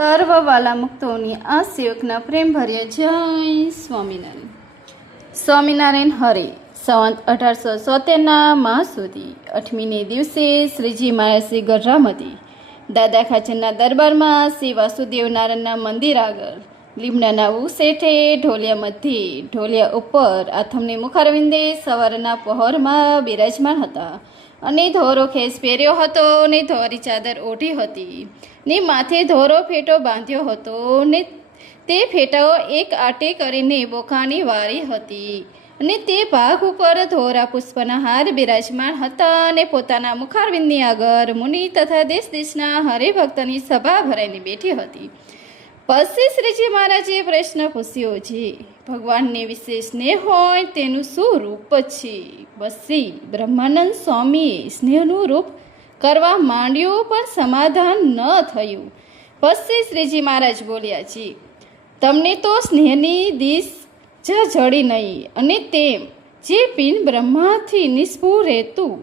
સર્વ વાલા મુક્તોની આ સેવકના પ્રેમભર્યા જય સ્વામિનારાયણ. સ્વામિનારાયણ હરે સંવત 1877ના માસ સુધી 8મીને દિવસે શ્રીજી માયાશ્રી ગઢરામતી દાદા ખાચરના દરબારમાં શ્રી વાસુદેવ નારાયણના મંદિર આગળ લીમડાના ઉસેઠે ઢોલિયા મધ્યે ઢોલિયા ઉપર આથમને મુખારવિંદે સવારના પહોરમાં બિરાજમાન હતા અને ધોરો ખેસ પહેર્યો હતો ને ધોરી ચાદર ઓઢી હતી ને માથે ધોરો ફેટો બાંધ્યો હતો ને તે ફેટાઓ એક આટે કરીને બોખાની વારી હતી અને તે ભાગ ઉપર ધોરા પુષ્પના હાર બિરાજમાન હતા અને પોતાના મુખારવિંદની આગળ મુનિ તથા દેશ દેશના હરિભક્તની સભા ભરાઈને બેઠી હતી. પછી શ્રીજી મહારાજે પ્રશ્ન પૂછ્યો છે, ભગવાનને વિશે સ્નેહ હોય તેનું શું રૂપ છે? પછી બ્રહ્માનંદ સ્વામીએ સ્નેહનું રૂપ કરવા માંડ્યું પણ સમાધાન ન થયું. પછી શ્રીજી મહારાજ બોલ્યા છે, તમને તો સ્નેહની દિશ જ જડી નહીં અને તેમ જે પિન બ્રહ્માથી નિષ્ફળ રહેતું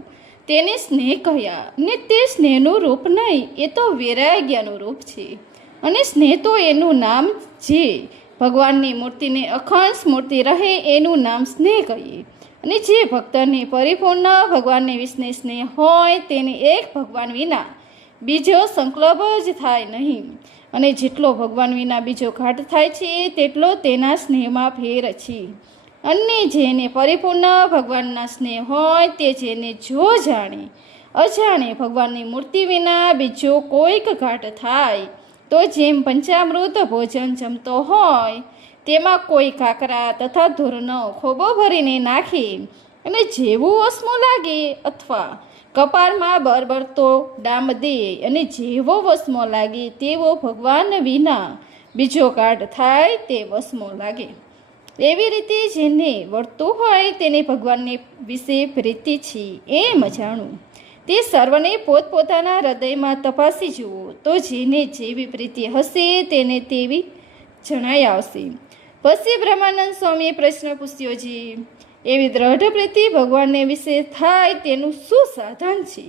તેને સ્નેહ કહ્યા ને તે સ્નેહનું રૂપ નહીં, એ તો વૈરાગ્યનું રૂપ છે. અને સ્નેહ તો એનું નામ જે ભગવાનની મૂર્તિને અખંડ મૂર્તિ રહે એનું નામ સ્નેહ કહીએ. અને જે ભક્તને પરિપૂર્ણ ભગવાનને વિશે સ્નેહ હોય તેને એક ભગવાન વિના બીજો સંકલ્પ જ થાય નહીં. અને જેટલો ભગવાન વિના બીજો ઘાટ થાય છે તેટલો તેના સ્નેહમાં ફેર છે. અને જેને પરિપૂર્ણ ભગવાનના સ્નેહ હોય તે જેને જો જાણે અજાણે ભગવાનની મૂર્તિ વિના બીજો કોઈક ઘાટ થાય તો જેમ પંચામૃત ભોજન જમતો હોય તેમાં કોઈ કાકરા તથા ધૂળનો ખોબો ભરીને નાખે અને જેવું વસમું લાગે અથવા કપાળમાં બરબરતો ડામ દે અને જેવો વસમો લાગે તેવો ભગવાન વિના બીજો કાઢ થાય તે વસમો લાગે. એવી રીતે જેને વળતું હોય તેને ભગવાનને વિશે પ્રીતિ છે એમ જાણવું. તે સર્વને પોતપોતાના હૃદયમાં તપાસી જુઓ તો જેને જેવી પ્રીતિ હશે તેને તેવી જણાઈ આવશે. પછી બ્રહ્માનંદ સ્વામીએ પ્રશ્ન પૂછ્યો છે, એવી દ્રઢ પ્રીતિ ભગવાનને વિશે થાય તેનું શું સાધન છે?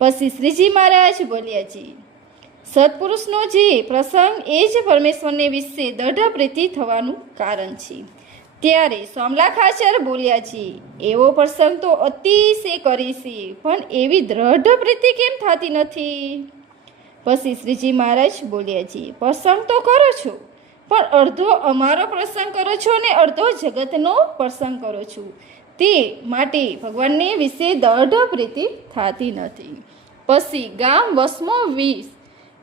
પછી શ્રીજી મહારાજ બોલ્યા છે, સત્પુરુષનો જે પ્રસંગ એ જ પરમેશ્વરને વિશે દ્રઢ પ્રીતિ થવાનું કારણ છે. ત્યારે સોમલા ખાચર બોલ્યા છે, એવો પ્રસંગ તો અતિશય કરી છે પણ એવી દ્રઢ પ્રીતિ કેમ થતી નથી? પછી શ્રીજી મહારાજ બોલ્યા છે, પ્રસંગ તો કરો છો પણ અડધો અમારો પ્રસંગ કરો છો ને અડધો જગતનો પ્રસંગ કરો છો, તે માટે ભગવાનને વિશે દ્રઢ પ્રીતિ થતી નથી. પછી ગામ વસમો વીસ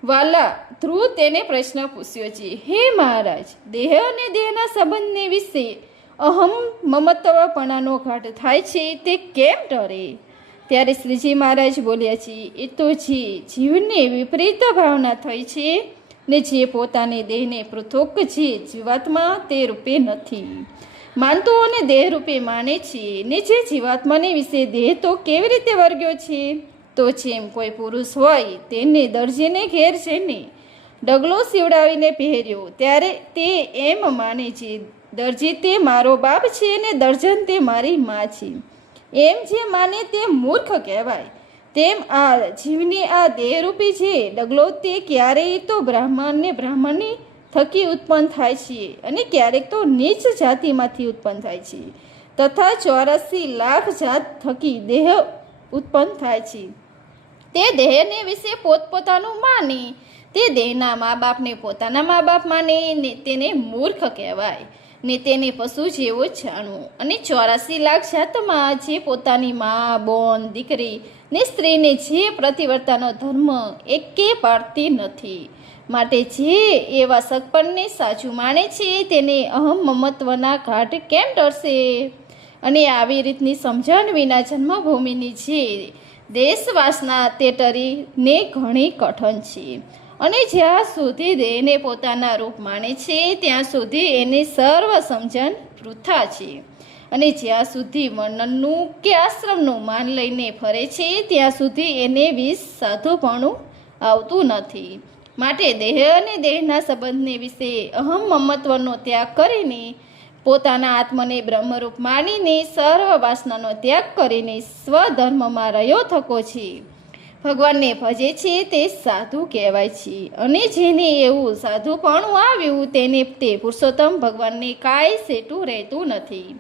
વાલા ધ્રુવ તેને પ્રશ્ન પૂછ્યો છે, હે મહારાજ, દેહ અને દેહના સંબંધને વિશે અહમ મમત્વપણાનો ઘાટ થાય છે તે કેમ ટરે? ત્યારે શ્રીજી મહારાજ બોલ્યા છે, એ તો જે જીવને વિપરીત ભાવના થઈ છે ને જે પોતાને દેહને પૃથક જે જીવાત્મા તે રૂપે નથી માનતો અને દેહ રૂપે માને છે ને જે જીવાત્માને વિશે દેહ તો કેવી રીતે વર્ગ્યો છે? તો જેમ કોઈ પુરુષ હોય તેને દરજીને ઘેર જઈને ડગલો સીવડાવીને પહેર્યો ત્યારે તે એમ માને છે, દરજી તે મારો બાપ છે ને દર્જન તે મારી મા છે. એમ જે માને તે મૂર્ખ કહેવાય. તેમ આ જીવની આ દેહરૂપી છે ડગલો તે ક્યારેય તો બ્રાહ્મણની થકી ઉત્પન્ન થાય છે અને ક્યારેક તો નીચ જાતિમાંથી ઉત્પન્ન થાય છે તથા 84 લાખ જાત થકી દેહ ઉત્પન્ન થાય છે. તે દેહને વિશે પોતપોતાનું માને, તે દેહના મા બાપને પોતાના મા બાપ માને ને તેને મૂર્ખ કહેવાય ને તેને પશુ જેવો જાણવું. અને 84 લાખ જાતમાં જે પોતાની મા, બોન, દીકરી ને સ્ત્રીને જે પ્રતિવર્તાનો ધર્મ એકે પાડતી નથી. માટે જે એવા સગપણને સાચું માને છે તેને અહમ મમત્વના ઘાટ કેમ ટરશે? અને આવી રીતની સમજણ વિના જન્મભૂમિની જે દેશવાસના તે ટરીને ઘણી કઠણ છે. અને જ્યાં સુધી દેહને પોતાના રૂપ માને છે ત્યાં સુધી એની સર્વ સમજણ વૃથા છે. અને જ્યાં સુધી વર્ણનનું કે આશ્રમનું માન લઈને ફરે છે ત્યાં સુધી એને વિષ સાધુપણું આવતું નથી. માટે દેહ અને દેહના સંબંધને વિશે અહમ મમત્વનો ત્યાગ કરીને પોતાના આત્મને બ્રહ્મરૂપ માનીને સર્વ વાસનાનો ત્યાગ કરીને સ્વધર્મમાં રહ્યો થકો છે. ભગવાનને ભજે છે તે સાધુ કહેવાય છે, અને જેને એવું સાધુપણું આવ્યું તેને તે પુરુષોત્તમ ભગવાનને કાંઈ સેટું રહેતું નથી.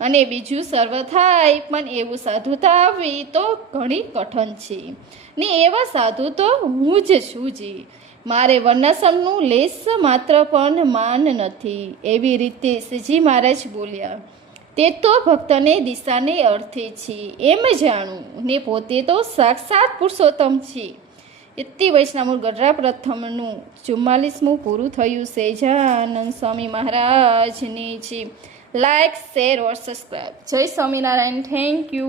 અને બીજું સર્વ થાય પણ એવું સાધુતા આવવી તો ઘણી કઠણ છે, ને એવા સાધુ તો હું જ છું જી. મારે વર્ણાશ્રમનું લેશ માત્ર પણ માન નથી. એવી રીતે શ્રીજી મહારાજ બોલ્યા. તે તો ભક્તને દિશાને અર્થે છે એમ જાણવું, ને પોતે તો સાક્ષાત પુરુષોત્તમ છે. ઇતિ વૈષ્ણવ ગઢડા પ્રથમનું 44મું પૂરું થયું. સહેજાનંદ સ્વામી મહારાજની છે. લાઈક, શેર ઓર સબસ્ક્રાઈબ. જય સ્વામિનારાયણ. Thank you.